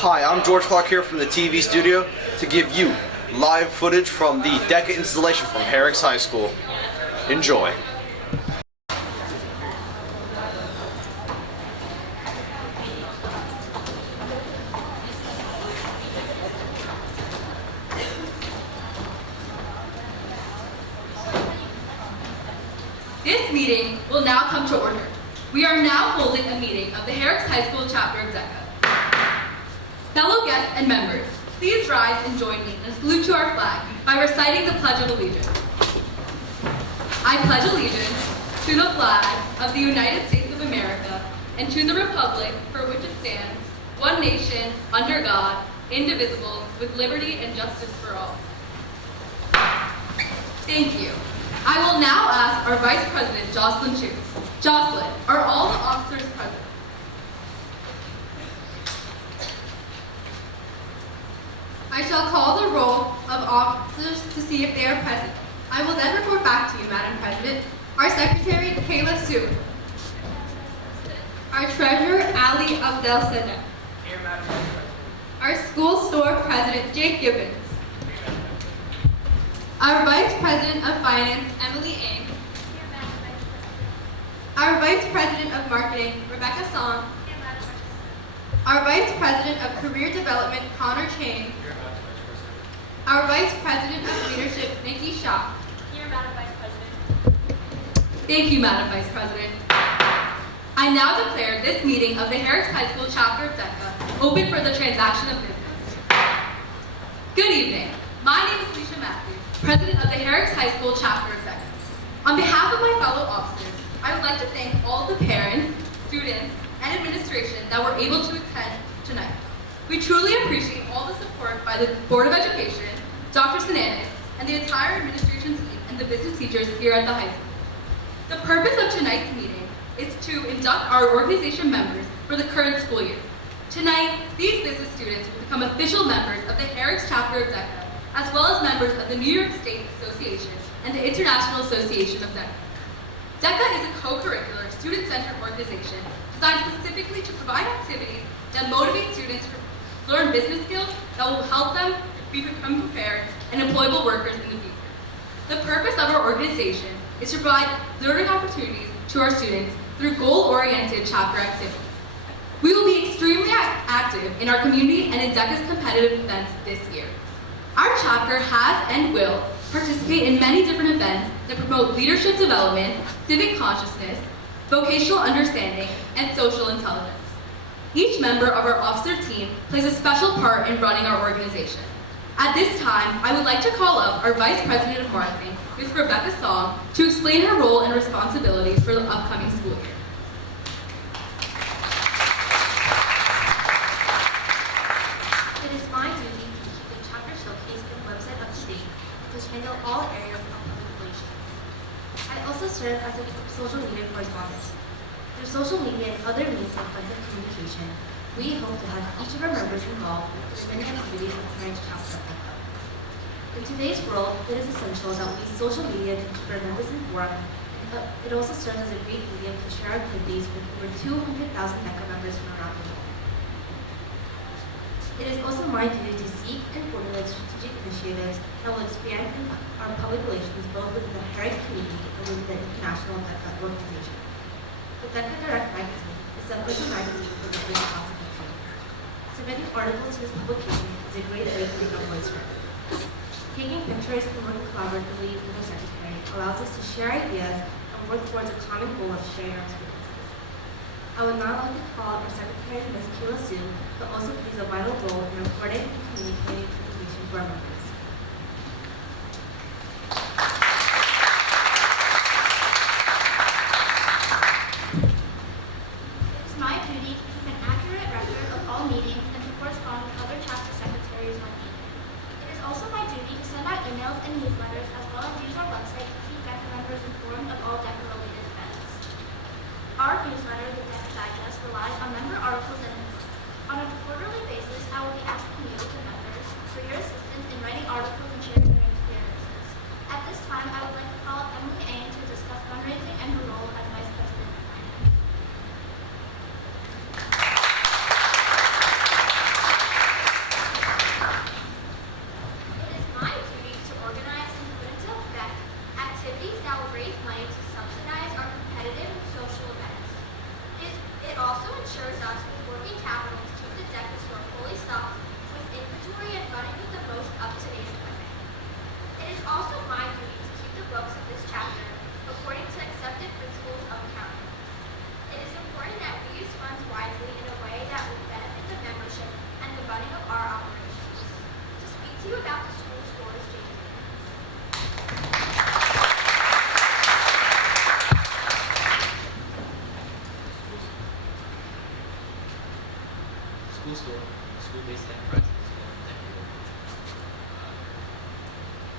Hi, I'm George Clark here from the TV studio to give you live footage from the DECA installation from Herricks High School. Enjoy. This meeting will now come to order. We are now holding a meeting of the Herricks High School chapter of DECA. Fellow guests and members, please rise and join me in a salute to our flag by reciting the Pledge of Allegiance. I pledge allegiance to the flag of the United States of America and to the republic for which it stands, one nation, under God, indivisible, with liberty and justice for all. Thank you. I will now ask our Vice President, Jocelyn Chu. Jocelyn, are all the officers present? I shall call the roll of officers to see if they are present. I will then report back to you, Madam President. Our Secretary, Kayla Sue. Our Treasurer, Ali Abdel Sadeh. Here, Madam President. Our School Store President, Jake Gibbons. Our Vice President of Finance, Emily Ng. Our Vice President of Marketing, Rebecca Song. Our Vice President of Career Development, Connor Chang. Our Vice President of Leadership, Nikki Shaw. Here, Madam Vice President. Thank you, Madam Vice President. I now declare this meeting of the Herricks High School chapter of DECA open for the transaction of business. Good evening. My name is Alicia Matthews, President of the Herricks High School chapter of DECA. On behalf of my fellow officers, I would like to thank all the parents, students, and administration that were able to attend tonight. We truly appreciate all the support by the Board of Education, Dr. Sinanis, and the entire administration team and the business teachers here at the high school. The purpose of tonight's meeting is to induct our organization members for the current school year. Tonight, these business students will become official members of the Herricks chapter of DECA, as well as members of the New York State Association and the International Association of DECA. DECA is a co-curricular, student-centered organization designed specifically to provide activities that motivate students to learn business skills that will help them become prepared and employable workers in the future. The purpose of our organization is to provide learning opportunities to our students through goal-oriented chapter activities. We will be extremely active in our community and in DECA's competitive events this year. Our chapter has and will participate in many different events that promote leadership development, civic consciousness, vocational understanding, and social intelligence. Each member of our officer team plays a special part in running our organization. At this time, I would like to call up our Vice President of Marketing, Ms. Rebecca Song, to explain her role and responsibilities for the upcoming school year. It is my duty to keep the chapter showcase and website up to date, to handle all areas of public relations. I also serve as a social media correspondent. Through social media and other means of effective communication, we hope to have each of our members involved in many activities of the Herricks chapter of DECA. In today's world, it is essential that we use social media to keep our members informed. It also serves as a great medium to share activities with over 200,000 DECA members from around the world. It is also my duty to seek and formulate strategic initiatives that will expand our public relations both within the Herricks community and within the international DECA organization. The DECA Direct magazine is a pushing magazine for the great across the country. Submitting articles to this publication is a great way to make our voice heard. Taking pictures and working collaboratively with our secretary allows us to share ideas and work towards a common goal of sharing our experiences. I would now like to call our secretary, Ms. Kayla Sue, who also plays a vital role in recording and communicating information to our members. It's my duty to keep an accurate record of all meetings and to correspond with other chapter secretaries when needed. It is also my duty to send out emails and newsletters as well as use our website to keep DECA members informed of all DECA-related events. Our newsletter, the DECA Digest, relies on member articles and news. On a quarterly basis, I will be asking you, the members, for your assistance in writing school store, a school-based enterprise that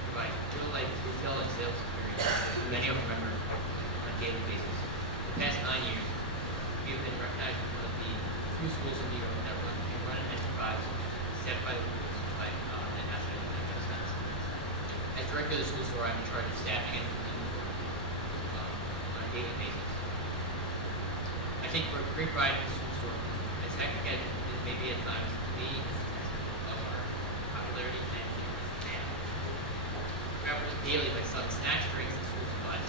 provide real-life retail and sales experience that many of our members on a daily basis. For the past 9 years, we have been recognized as one of the few schools in New York that run an enterprise set by the rules by the National Defense Center. As director of the school store, I'm in charge of staffing and on a daily basis. I take great pride in the school store. As hectic as it may be at times, me of our popularity and travel daily by selling snacks, drinks, and school supplies.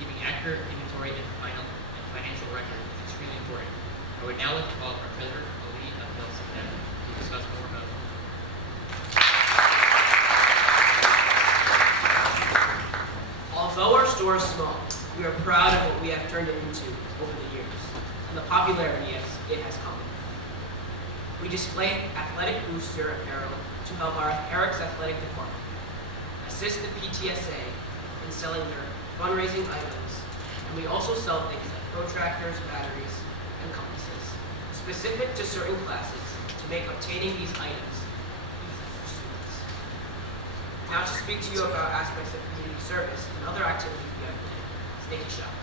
Keeping accurate inventory and financial record is extremely important. I would now like to call our treasurer, Ali Abdel Sadeh, to discuss more about school store. Although our store is small, we are proud of what we have turned it into over the years and the popularity it has come. We display athletic booster apparel to help our Herricks athletic department, assist the PTSA in selling their fundraising items, and we also sell things like protractors, batteries, and compasses, specific to certain classes to make obtaining these items easy for students. Now to speak to you about aspects of community service and other activities we have planned, let's take a shot.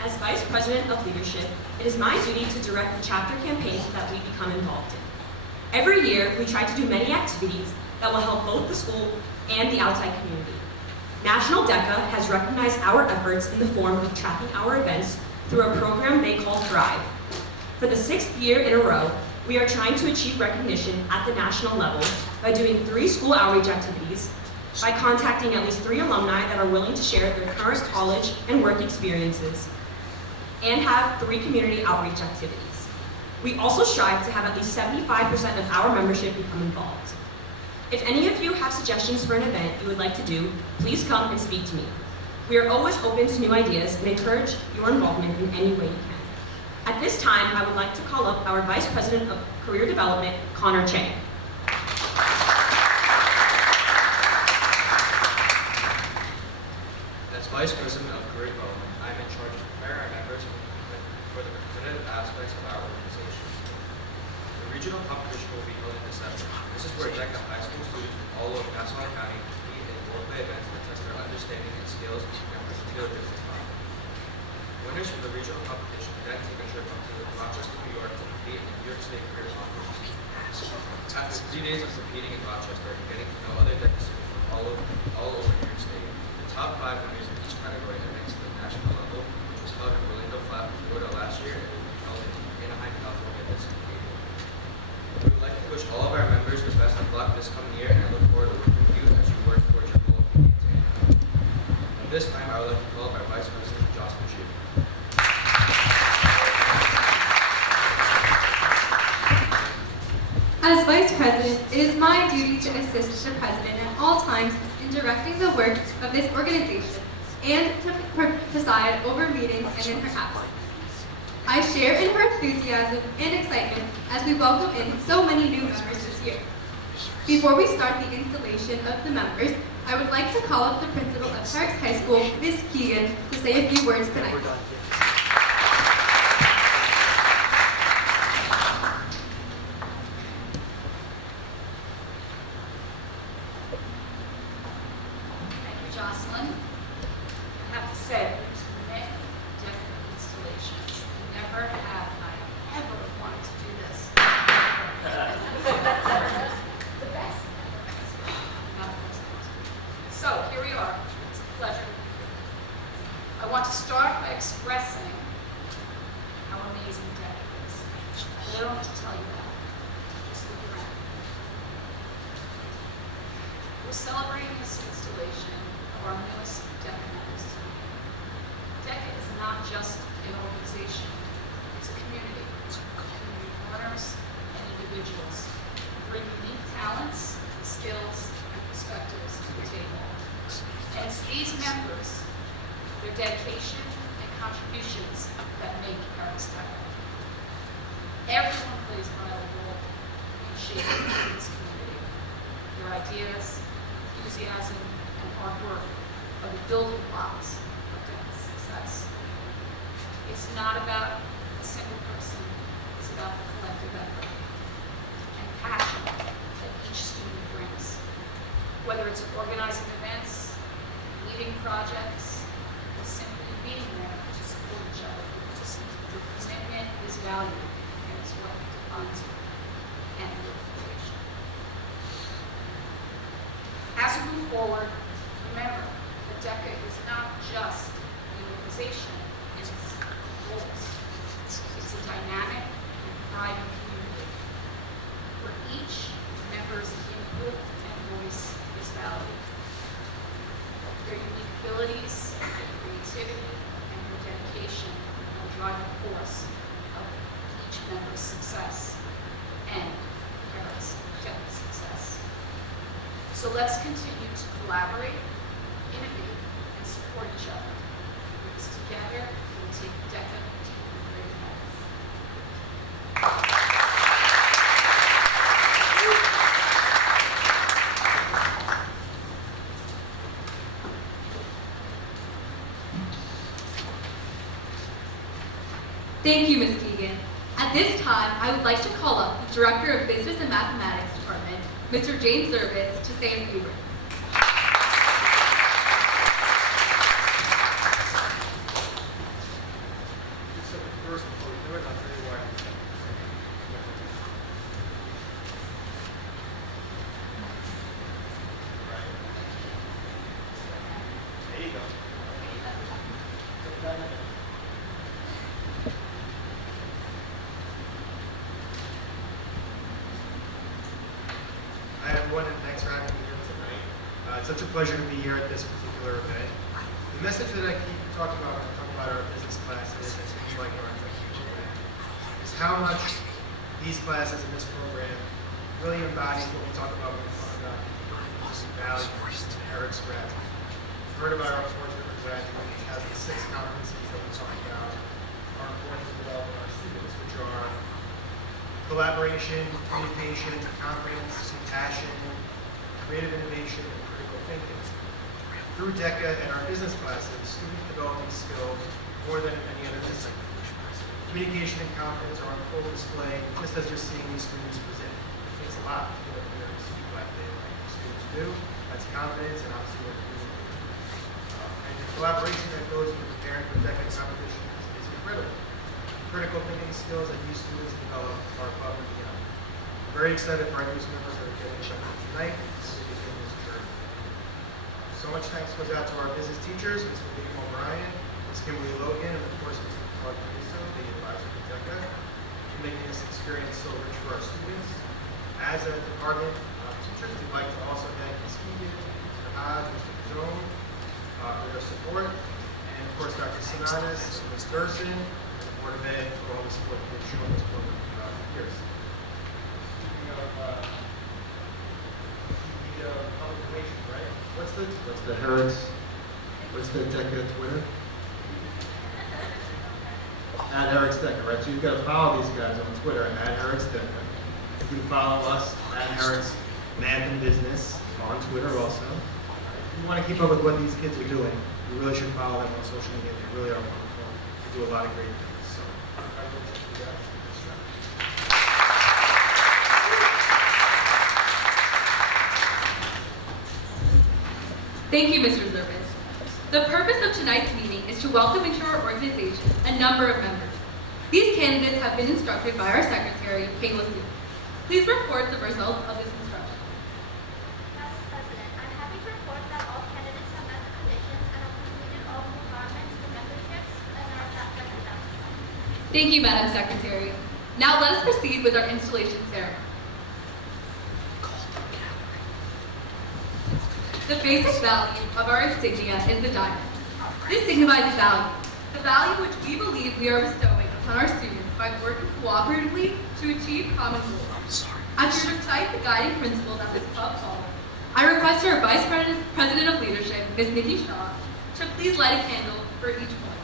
As Vice President of Leadership, it is my duty to direct the chapter campaigns that we become involved in. Every year, we try to do many activities that will help both the school and the outside community. National DECA has recognized our efforts in the form of tracking our events through a program they call Thrive. For the 6th year in a row, we are trying to achieve recognition at the national level by doing 3 school outreach activities, by contacting at least 3 alumni that are willing to share their current college and work experiences, and have 3 community outreach activities. We also strive to have at least 75% of our membership become involved. If any of you have suggestions for an event you would like to do, please come and speak to me. We are always open to new ideas and encourage your involvement in any way you can. At this time, I would like to call up our Vice President of Career Development, Connor Chang. As Vice President of Career Development, I am in charge of preparing our members for the competitive aspects of our organization. The regional competition will be held in December. This is where DECA high school students from all over Nassau County compete in role-play events that test their understanding and skills and particular business model. Winners from the regional competition then take a trip up to Rochester, New York to compete in the New York State Career Conference. After 3 days of competing in Rochester and getting to know other DECA students from all over New York State, the top 5 winners in each category advanced to the national level, which was held in Orlando, Florida last year and will be held in Anaheim, California this year. We would like to wish all of our members the best of luck this coming year, and I look forward to working with you as you work towards your goal of being attained. At this time, I would like to call up our Vice President, Jocelyn Chu. As Vice President, it is my duty to assist the President at all times in directing the work of this organization and to preside over meetings and in her absence. I share in her enthusiasm and excitement as we welcome in so many new members this year. Before we start the installation of the members, I would like to call up the principal of Herricks High School, Ms. Keegan, to say a few words tonight. Jocelyn. I have to say, there's many different installations. Never have I ever wanted to do this. The best. Not the best. So here we are. It's a pleasure. I want to start by expressing how amazing DECA is. I don't have to tell you that. Just look around. We're celebrating this installation of our newest DECA members tonight. DECA is not just an organization, it's a community. Community partners and individuals who bring unique talents, skills, and perspectives to the table. And it's these members, their dedication and contributions that make Herricks DECA. Everyone plays a vital role in shaping this community. Their ideas, enthusiasm, and hard work are the building blocks of It's not about a single person. It's about the collective effort and passion that each student brings. Whether it's organizing events, leading projects, or simply being there to support each other. The commitment is valued, and it's what defines it and the organization. As we move forward, remember that DECA is not just the organization, it's goals. It's a dynamic and thriving community where each member's input and voice is valued. Their unique abilities, their creativity, and their dedication are the driving force of each member's success and Herricks' DECA success. So let's continue to collaborate, innovate, and support each other, because together we'll take DECA to a greater heights. Thank you, Ms. Keegan. At this time, I would like to call up the Director of Business and Mathematics Department, Mr. James Zervis, to say a few words. First, before we do it, I'll tell you why. There you go. Hi everyone, and thanks for having me here tonight. It's such a pleasure to be here at this particular event. The message that I keep talking about when I talk about our business classes and things like our technical program is how much these classes and this program really embodies what we talk about when we talk about the values of Herricks graduate. We've heard about our fourth-year graduate, which has the 6 competencies that we talk about are important to develop in our students, which are collaboration, communication, confidence, compassion, creative innovation, and critical thinking. Through DECA and our business classes, students develop these skills more than in any other discipline. Communication and confidence are on full display, just as you're seeing these students present. It takes a lot to get up here and speak like the students do. That's confidence and obviously what they're doing. And the collaboration that goes into preparing for DECA competitions is incredible. Critical thinking skills that these students develop are above and beyond. I'm very excited for our news members that are getting elected tonight to begin this journey. So much thanks goes out to our business teachers, Mr. Liam O'Brien, Ms. Kimberly Logan, and of course Mr. Clark Russo, the advisor to DECA, for making this experience so rich for our students. As a department of teachers, we'd like to also thank Ms. Keegan, Mr. Hodge, Mr. Zone for their support, and of course Dr. Sinanis, Ms. Gerson, and the Board of Ed for all the support they've shown this program throughout the years. Speaking of public relations, right? What's the Herricks? What's the DECA Twitter? At Herricks DECA, right? So you've got to follow these guys on Twitter at Herricks DECA. You can follow us at Herricks Math and Business on Twitter also. If you want to keep up with what these kids are doing, you really should follow them on social media. They really are wonderful. They do a lot of great things. So, congratulations to you guys. Thank you, Mr. Zervis. The purpose of tonight's meeting is to welcome into our organization a number of members. These candidates have been instructed by our secretary, Kayla Sue. Please report the results of this instruction. Madam President, I'm happy to report that all candidates have met the conditions and have completed all the requirements for memberships and are at that. Thank you, Madam Secretary. Now let us proceed with our installation ceremony. The basic value of our insignia is the diamond. This signifies value, the value which we believe we are bestowing upon our students by working cooperatively to achieve common goals. As we recite the guiding principle that this club follows, I request our Vice President of Leadership, Ms. Nikki Shaw, to please light a candle for each point.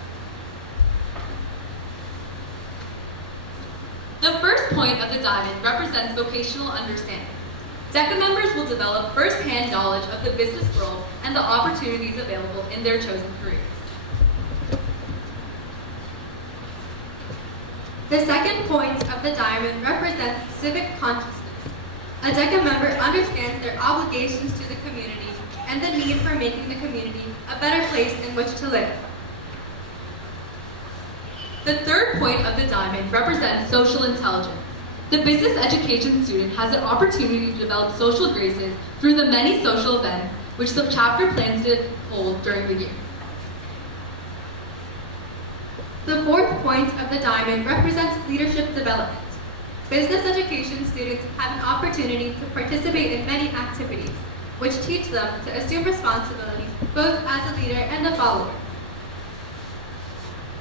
The first point of the diamond represents vocational understanding. DECA members will develop first-hand knowledge of the business world and the opportunities available in their chosen careers. The second point of the diamond represents civic consciousness. A DECA member understands their obligations to the community and the need for making the community a better place in which to live. The third point of the diamond represents social intelligence. The business education student has an opportunity to develop social graces through the many social events which the chapter plans to hold during the year. The fourth point of the diamond represents leadership development. Business education students have an opportunity to participate in many activities, which teach them to assume responsibilities both as a leader and a follower.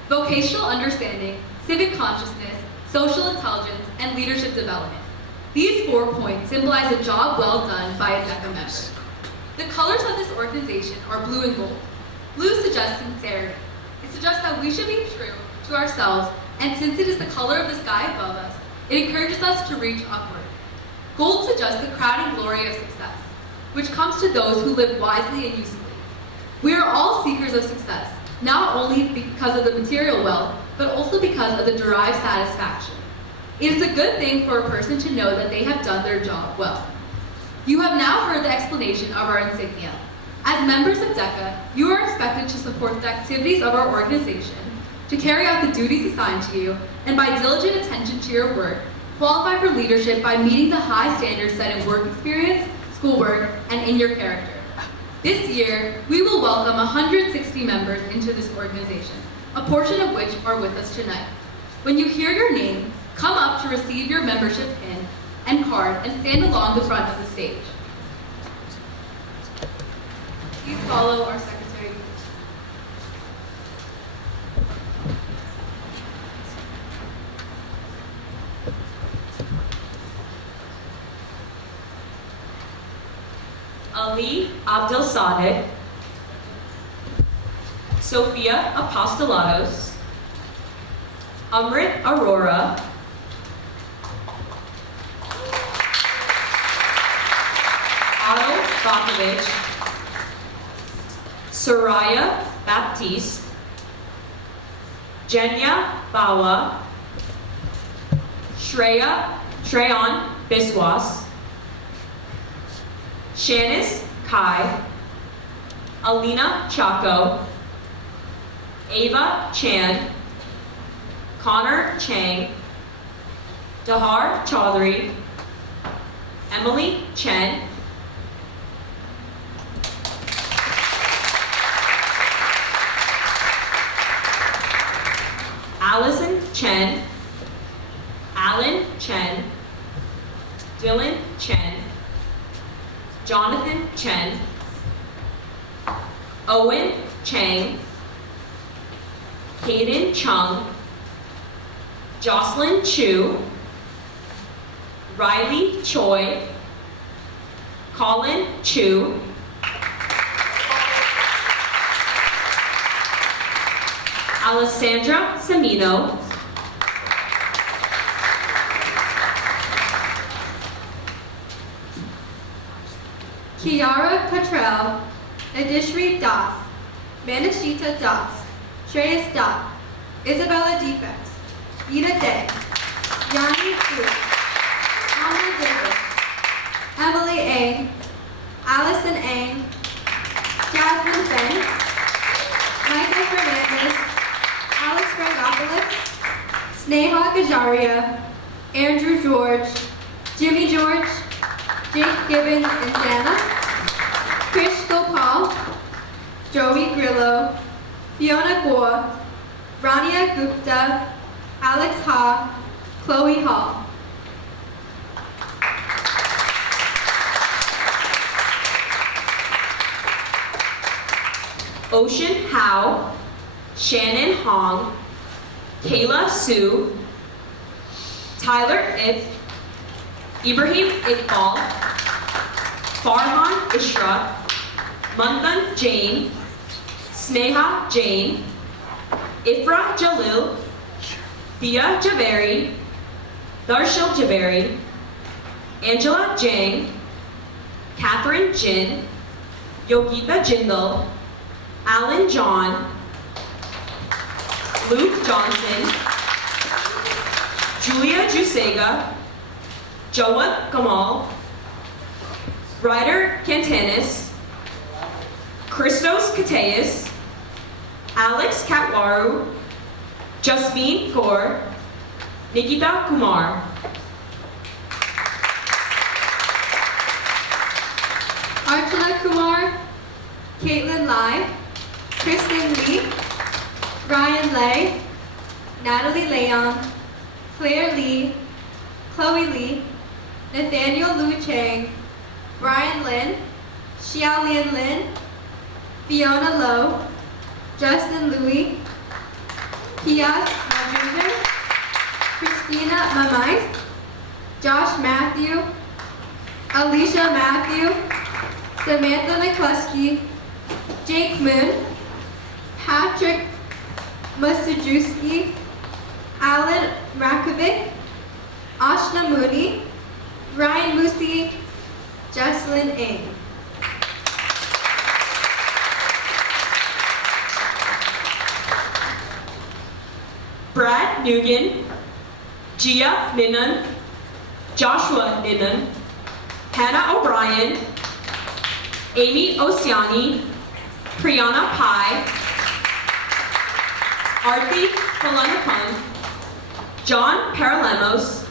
Vocational understanding, civic consciousness, social intelligence, and leadership development. These 4 points symbolize a job well done by a DECA member. The colors of this organization are blue and gold. Blue suggests sincerity. It suggests that we should be true to ourselves, and since it is the color of the sky above us, it encourages us to reach upward. Gold suggests the crowning glory of success, which comes to those who live wisely and usefully. We are all seekers of success, not only because of the material wealth, but also because of the derived satisfaction. It is a good thing for a person to know that they have done their job well. You have now heard the explanation of our insignia. As members of DECA, you are expected to support the activities of our organization, to carry out the duties assigned to you, and by diligent attention to your work, qualify for leadership by meeting the high standards set in work experience, schoolwork, and in your character. This year, we will welcome 160 members into this organization, a portion of which are with us tonight. When you hear your name, come up to receive your membership pin and card and stand along the front of the stage. Please follow our secretary. Ali Abdel Sadek, Sophia Apostolados, Amrit Aurora, Otto Bakovich, Soraya Baptiste, Jenya Bawa, Shreyan Biswas, Shanice Kai, Alina Chaco, Ava Chan, Connor Chang, Dahar Chaudhary, Emily Chen, Allison Chen, Alan Chen, Dylan Chen, Jonathan Chen, Owen Chang, Hayden Chung, Jocelyn Chu, Riley Choi, Colin Chu, Alessandra Semino, Kiara Cottrell, Adishri Das, Manashita Das, Shreyas Das, Isabella Defects, Ida Day, Yanni Fu, Alma Davis, Emily Ang, Allison Ang, Jasmine Feng, Michael Fernandez, Alex Frangopoulos, Sneha Gajaria, Andrew George, Jimmy George, Jake Gibbons and Santa, Krish Gopal, Joey Grillo, Fiona Gore, Rania Gupta, Alex Ha, Chloe Hall. Ocean Howe, Shannon Hong, Kayla Sue, Tyler Ip, Ibrahim Iqbal, Farhan Ishra, Manthan Jain, Sneha Jain, Ifra Jalil, Thea Javeri, Darshil Javeri, Angela Jang, Catherine Jin, Yogita Jindal, Alan John, Luke Johnson, Julia Jusega, Jawad Gamal, Ryder Cantanis, Christos Kateas, Alex Katwaru, Jasmine Kaur, Nikita Kumar. Archana Kumar, Caitlin Lai, Kristen Lee, Ryan Lay, Natalie Leon, Claire Lee, Chloe Lee, Nathaniel Lu Chang, Brian Lin, Xiaolian Lin, Fiona Lowe, Justin Louis, Pias Majunder, Christina Mamais, Josh Matthew, Alicia Matthew, Samantha McCluskey, Jake Moon, Patrick Masajewski, Alan Rakovic, Ashna Mooney, Ryan Musi, Jesslyn Ng. Brad Nugan, Gia Ninan, Joshua Ninan, Hannah O'Brien, Amy Oceani, Priyana Pai, Arthi Palanapun, John Paralemos,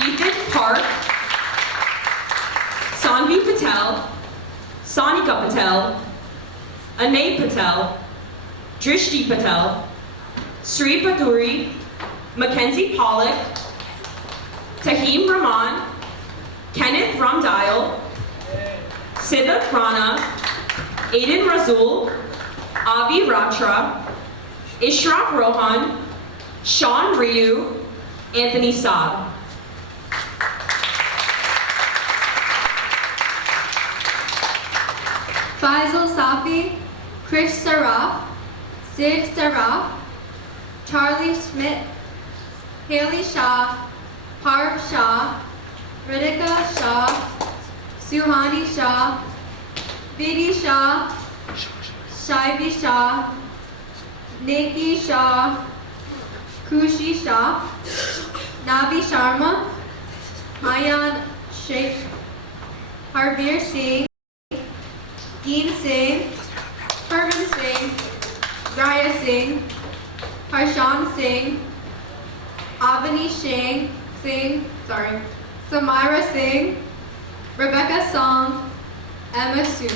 Ethan Park, Sanvi Patel, Sonika Patel, Anay Patel, Drishti Patel, Sri Paturi, Mackenzie Pollock, Tahim Rahman, Kenneth Ramdial, Siddharth Rana, Aiden Razul, Avi Ratra, Ishraq Rohan, Sean Ryu, Anthony Saab. Faisal Safi, Chris Saraf, Sid Saraf, Charlie Schmidt, Haley Shah, Harv Shah, Ritika Shah, Suhani Shah, Vidhi Shah, Shaibi Shah, Nikki Shah, Kushi Shah, Navi Sharma, Mayan Sheikh, Harveer Singh, Dean Singh, Herman Singh, Raya Singh, Harshan Singh, Avani Singh, Samira Singh, Rebecca Song, Emma Su.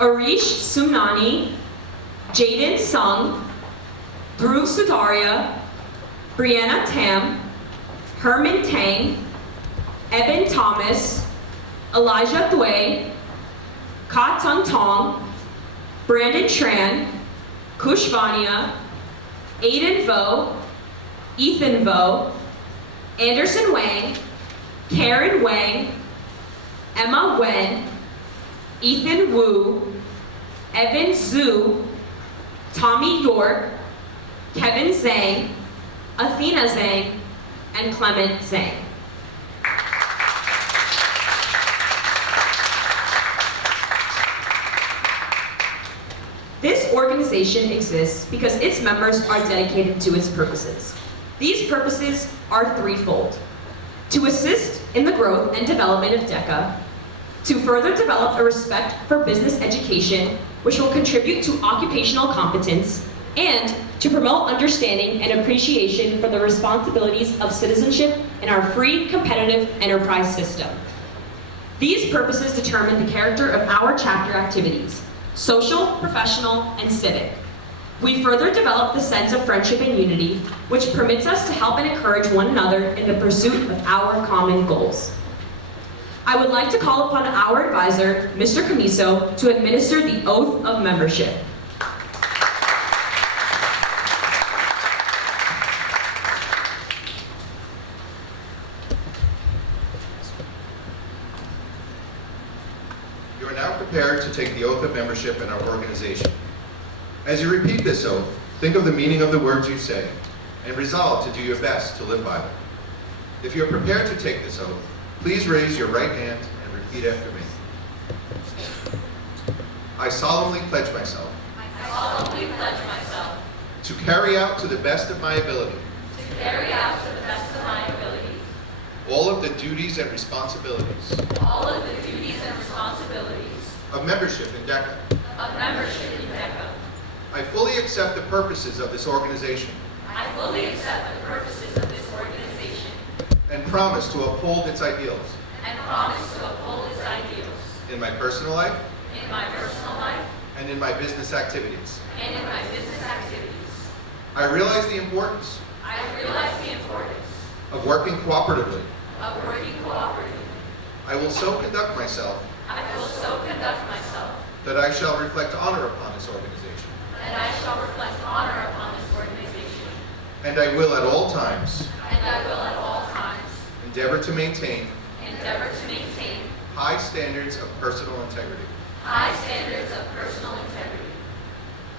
Arish Sunani, Jaden Sung, Dhruv Sudaria, Brianna Tam, Herman Tang, Eben Thomas, Elijah Thway, Ka Tung Tong, Brandon Tran, Kush Vania, Aiden Vo, Ethan Vo, Anderson Wang, Karen Wang, Emma Wen, Ethan Wu, Evan Zhu, Tommy York, Kevin Zhang, Athena Zhang, and Clement Zhang. This organization exists because its members are dedicated to its purposes. These purposes are threefold: to assist in the growth and development of DECA, to further develop a respect for business education, which will contribute to occupational competence, and to promote understanding and appreciation for the responsibilities of citizenship in our free, competitive enterprise system. These purposes determine the character of our chapter activities: social, professional, and civic. We further develop the sense of friendship and unity, which permits us to help and encourage one another in the pursuit of our common goals. I would like to call upon our advisor, Mr. Camiso, to administer the oath of membership. You are now prepared to take the oath of membership in our organization. As you repeat this oath, think of the meaning of the words you say, and resolve to do your best to live by them. If you are prepared to take this oath, please raise your right hand and repeat after me. I solemnly pledge myself I solemnly pledge myself to carry out to the best of my ability to carry out to the best of my abilities all of the duties and responsibilities all of the duties and responsibilities of membership in DECA. of membership in DECA. I fully accept the purposes of this organization I fully accept the purposes of this organization and promise to uphold its ideals and promise to uphold its ideals in my personal life in my personal life and in my business activities. and in my business activities. I realize the importance I realize the importance of working cooperatively. of working cooperatively. I will so conduct myself I will so conduct myself that I shall reflect honor upon this organization, that I shall reflect honor upon this organization, and I will at all times and I will at all times endeavor to maintain endeavor to maintain high standards of personal integrity. high standards of personal integrity.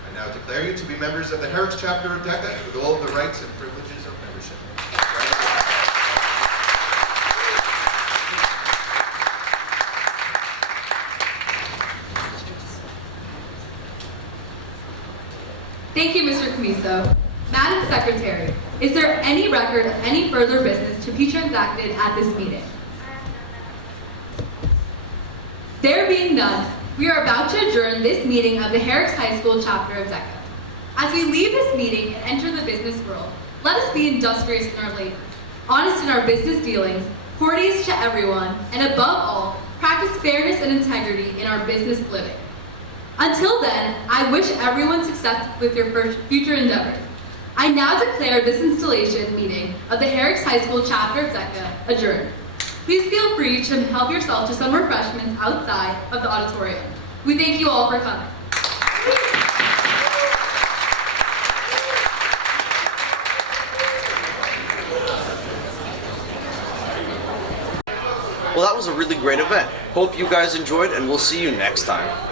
I now declare you to be members of the Herricks chapter of DECA with all of the rights and privileges of membership. Thank you, Mr. Camiso. Madam Secretary, is there any record of any further business to be transacted at this meeting? There being none, we are about to adjourn this meeting of the Herricks High School chapter of DECA. As we leave this meeting and enter the business world, let us be industrious in our labor, honest in our business dealings, courteous to everyone, and above all, practice fairness and integrity in our business living. Until then, I wish everyone success with your future endeavors. I now declare this installation meeting of the Herricks High School chapter of DECA adjourned. Please feel free to help yourself to some refreshments outside of the auditorium. We thank you all for coming. Well, that was a really great event. Hope you guys enjoyed, and we'll see you next time.